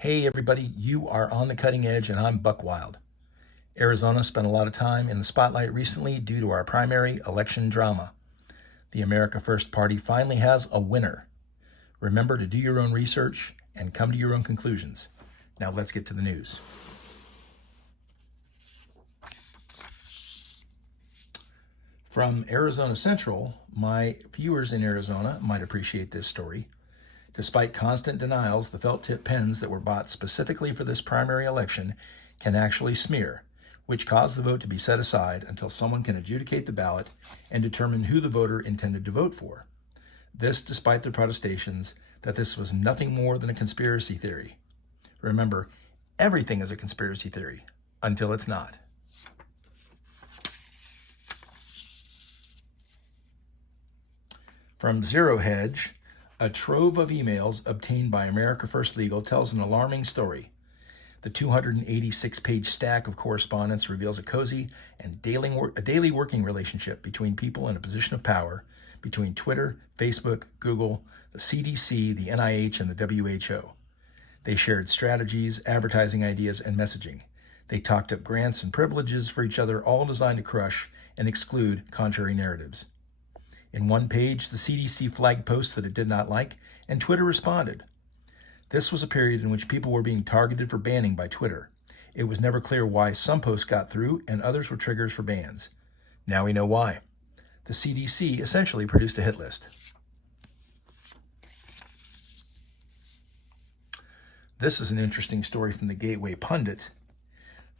Hey everybody, you are on the cutting edge and I'm Buck Wild. Arizona spent a lot of time in the spotlight recently due to our primary election drama. The America First Party finally has a winner. Remember to do your own research and come to your own conclusions. Now let's get to the news. From Arizona Central, my viewers in Arizona might appreciate this story. Despite constant denials, the felt tip pens that were bought specifically for this primary election can actually smear, which caused the vote to be set aside until someone can adjudicate the ballot and determine who the voter intended to vote for. This despite the protestations that this was nothing more than a conspiracy theory. Remember, everything is a conspiracy theory until it's not. From Zero Hedge, a trove of emails obtained by America First Legal tells an alarming story. The 286-page stack of correspondence reveals a cozy and daily working relationship between people in a position of power, between Twitter, Facebook, Google, the CDC, the NIH, and the WHO. They shared strategies, advertising ideas, and messaging. They talked up grants and privileges for each other, all designed to crush and exclude contrary narratives. In one page, the CDC flagged posts that it did not like, and Twitter responded. This was a period in which people were being targeted for banning by Twitter. It was never clear why some posts got through and others were triggers for bans. Now we know why. The CDC essentially produced a hit list. This is an interesting story from the Gateway Pundit.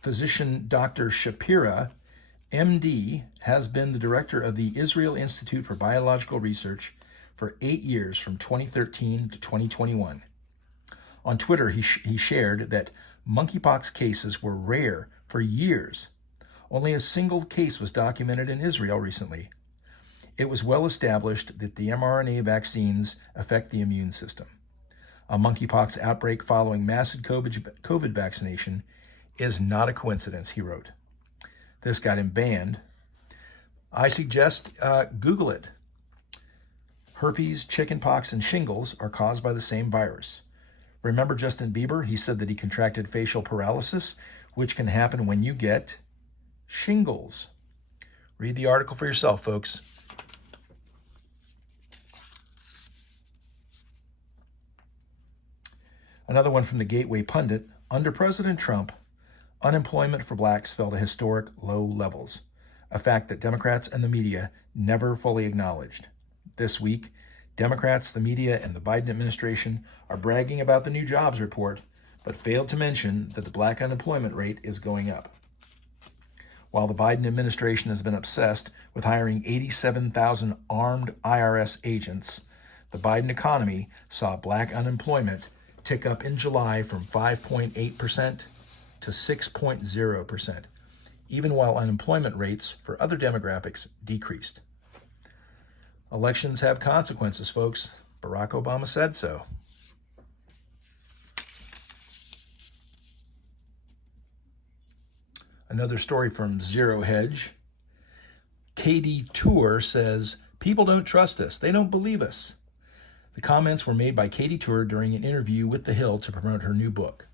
Physician Dr. Shapira, MD, has been the director of the Israel Institute for Biological Research for 8 years from 2013 to 2021. On Twitter, he shared that monkeypox cases were rare for years. Only a single case was documented in Israel recently. It was well established that the mRNA vaccines affect the immune system. A monkeypox outbreak following massive COVID vaccination is not a coincidence, he wrote. This got him banned. I suggest Google it. Herpes, chickenpox, and shingles are caused by the same virus. Remember Justin Bieber? He said that he contracted facial paralysis, which can happen when you get shingles. Read the article for yourself, folks. Another one from the Gateway Pundit. Under President Trump, unemployment for blacks fell to historic low levels, a fact that Democrats and the media never fully acknowledged. This week, Democrats, the media, and the Biden administration are bragging about the new jobs report, but failed to mention that the black unemployment rate is going up. While the Biden administration has been obsessed with hiring 87,000 armed IRS agents, the Biden economy saw black unemployment tick up in July from 5.8% to 6.0%, even while unemployment rates for other demographics decreased. Elections have consequences, folks. Barack Obama said so. Another story from Zero Hedge. KD Tour says, people don't trust us. They don't believe us. The comments were made by Katie Tour during an interview with The Hill to promote her new book.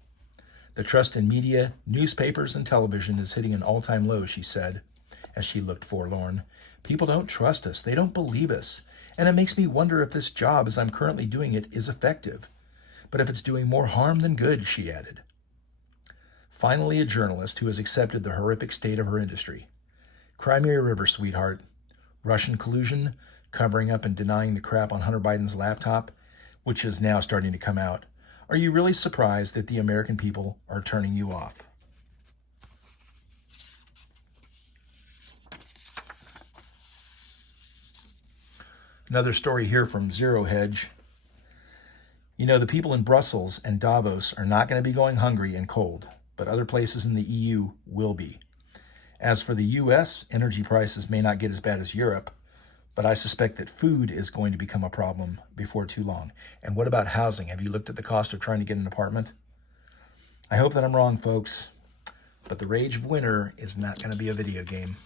The trust in media, newspapers, and television is hitting an all-time low, she said, as she looked forlorn. People don't trust us. They don't believe us. And it makes me wonder if this job, as I'm currently doing it, is effective. But if it's doing more harm than good, she added. Finally, a journalist who has accepted the horrific state of her industry. Crimea River, sweetheart. Russian collusion, covering up and denying the crap on Hunter Biden's laptop, which is now starting to come out. Are you really surprised that the American people are turning you off? Another story here from Zero Hedge. You know, the people in Brussels and Davos are not going to be going hungry and cold, but other places in the EU will be. As for the US, energy prices may not get as bad as Europe, but I suspect that food is going to become a problem before too long. And what about housing? Have you looked at the cost of trying to get an apartment? I hope that I'm wrong, folks, but the rage of winter is not going to be a video game.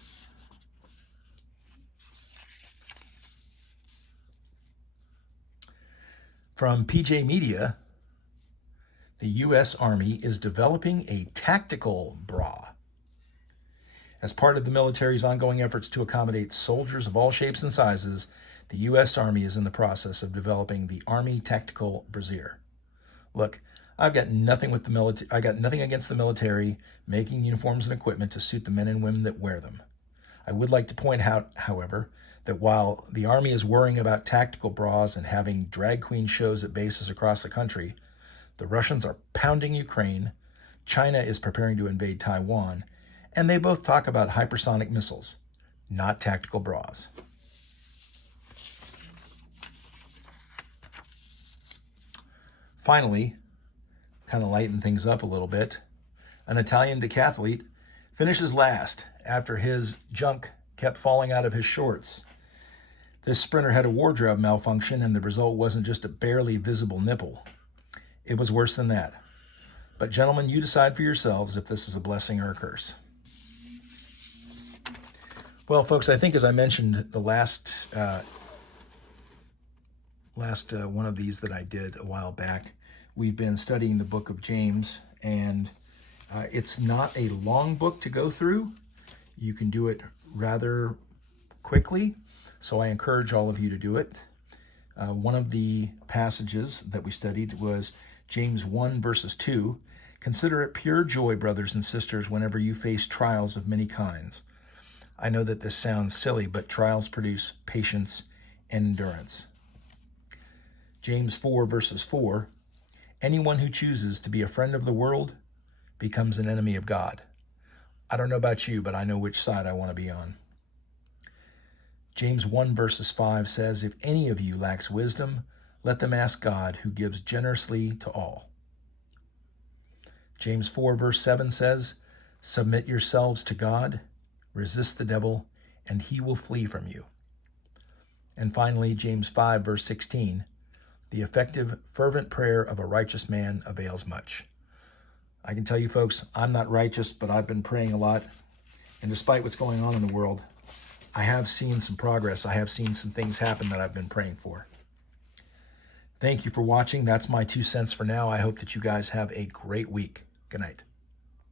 From PJ Media, The U.S. Army is developing a tactical bra. As part of the military's ongoing efforts to accommodate soldiers of all shapes and sizes, the U.S. Army is in the process of developing the Army Tactical Brassiere. Look, I've got nothing with the military. I got nothing against the military making uniforms and equipment to suit the men and women that wear them. I would like to point out, however, that while the Army is worrying about tactical bras and having drag queen shows at bases across the country, the Russians are pounding Ukraine, China is preparing to invade Taiwan, and they both talk about hypersonic missiles, not tactical bras. Finally, kind of lighten things up a little bit, an Italian decathlete finishes last after his junk kept falling out of his shorts. This sprinter had a wardrobe malfunction, and the result wasn't just a barely visible nipple. It was worse than that. But gentlemen, you decide for yourselves if this is a blessing or a curse. Well, folks, I think as I mentioned the last one of these that I did a while back, we've been studying the book of James, and it's not a long book to go through. You can do it rather quickly, so I encourage all of you to do it. One of the passages that we studied was James 1, verses 2. Consider it pure joy, brothers and sisters, whenever you face trials of many kinds. I know that this sounds silly, but trials produce patience and endurance. James 4, verses 4. Anyone who chooses to be a friend of the world becomes an enemy of God. I don't know about you, but I know which side I want to be on. James 1, verses 5 says, if any of you lacks wisdom, let them ask God, who gives generously to all. James 4, verse 7 says, submit yourselves to God, resist the devil, and he will flee from you. And finally, James 5, verse 16, the effective, fervent prayer of a righteous man avails much. I can tell you, folks, I'm not righteous, but I've been praying a lot. And despite what's going on in the world, I have seen some progress. I have seen some things happen that I've been praying for. Thank you for watching. That's my 2 cents for now. I hope that you guys have a great week. Good night.